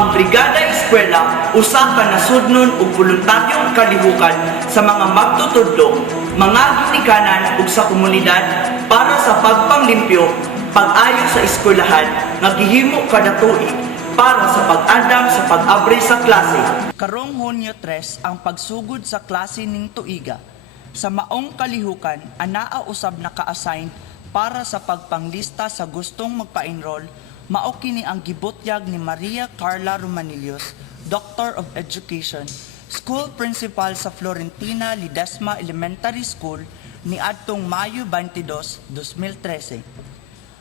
Ang Brigada Eskwela usa ka nasudnon ug voluntaryong kalihukan sa mga magtutudlo, mga ginikanan ug sa komunidad para sa pagpanglimpyo, pag-ayo sa eskwelahan nga kada tuig para sa pag-andam sa pag-abre sa klase. Karong Hunyo 3 ang pagsugod sa klase ning tuiga. Sa maong kalihukan, anaa usab naka-assign para sa pagpanglista sa gustong magpa-enroll mao kini ang gibutyag ni Maria Carla Romanillos, Doctor of Education, School Principal sa Florentina Ledesma Elementary School ni adtong Mayo 22, 2013.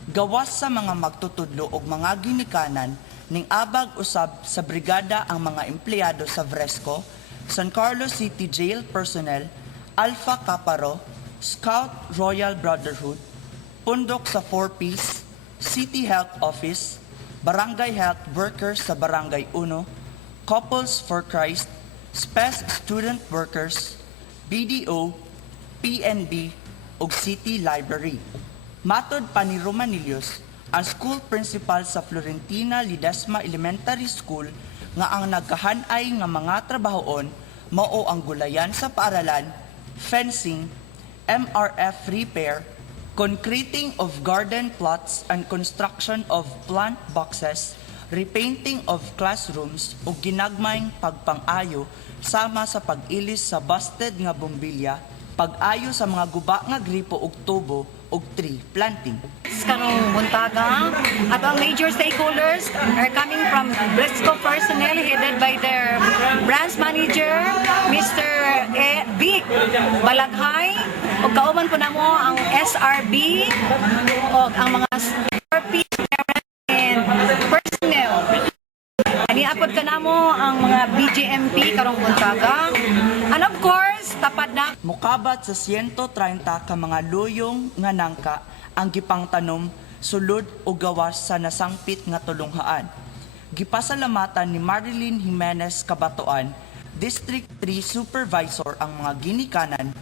Gawas sa mga magtutudlo og mga ginikanan ning abag usab sa brigada ang mga empleyado sa Vresco, San Carlos City Jail personnel, Alpha Caparo, Scout Royal Brotherhood, pundok sa 4-piece, City Health Office, Barangay Health Workers sa Barangay 1, Couples for Christ, SPES Student Workers, BDO, PNB, ug City Library. Matod pa ni Romanillos, ang school principal sa Florentina Ledesma Elementary School nga ang nagkahanay nga mga trabahoon mao ang gulayan sa paaralan, fencing, MRF repair, concreting of garden plots and construction of plant boxes, repainting of classrooms ug ginagmayng pagpang-ayo sama sa pag-ilis sa busted nga bombilya, pag-ayo sa mga guba nga gripo ug tubo ug tree planting. karong buntaga at ang major stakeholders are coming from Briscoe personnel headed by their branch manager Mr. E. Vic Balaghay ug kauban po namo SRB ug ang mga SRP and personnel. Aniapod ka namo ang mga BJMP karong buntaga and of course tapad na. Mukabat sa 130 ka mga luyong nga nangka. Ang gipangtanom sulod o gawas sa nasangpit nga tulunghaan. Gipasalamatan ni Marilyn Jimenez Kabatuan, District 3 Supervisor ang mga ginikanan,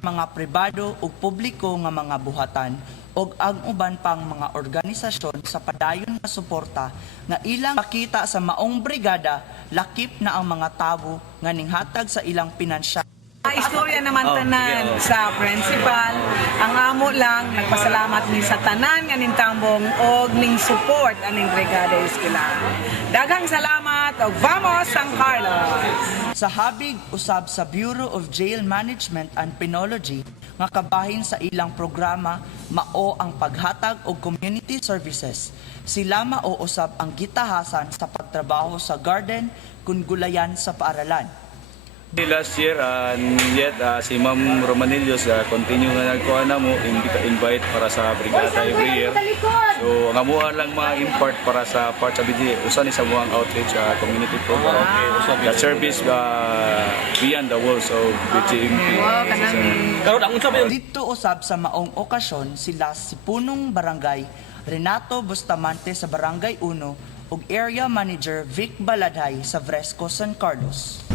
mga pribado ug publiko nga mga buhatan ug ang uban pang mga organisasyon sa padayon nga suporta nga ilang makita sa maong brigada lakip na ang mga tawo nga ninghatag sa ilang pinansyal Ah, Istorya naman Oh, tanan oh. sa principal. Ang amo lang nagpasalamat ni sa tanan nga ning tambong og ning support aning brigada eskwela. Daghang salamat og vamos San Carlos. Sa habig usab sa Bureau of Jail Management and Penology nga kabahin sa ilang programa mao ang paghatag og community services. Sila mao usab ang gitahasan sa pagtrabaho sa garden kun gulayan sa paaralan. Last year, uh, yet uh, si Ma'am Romanillos uh, continue nga nagkuha na mo, invite, invite para sa brigada every year. So, ang amuhan lang mga import para sa part sa BD, usan ni sa buang outreach uh, community program. The service uh, beyond the walls of BGMP. Karon ang unsa ba yung Dito usab sa maong okasyon sila si punong barangay Renato Bustamante sa Barangay 1 ug Area Manager Vic Baladhay sa Vresco San Carlos.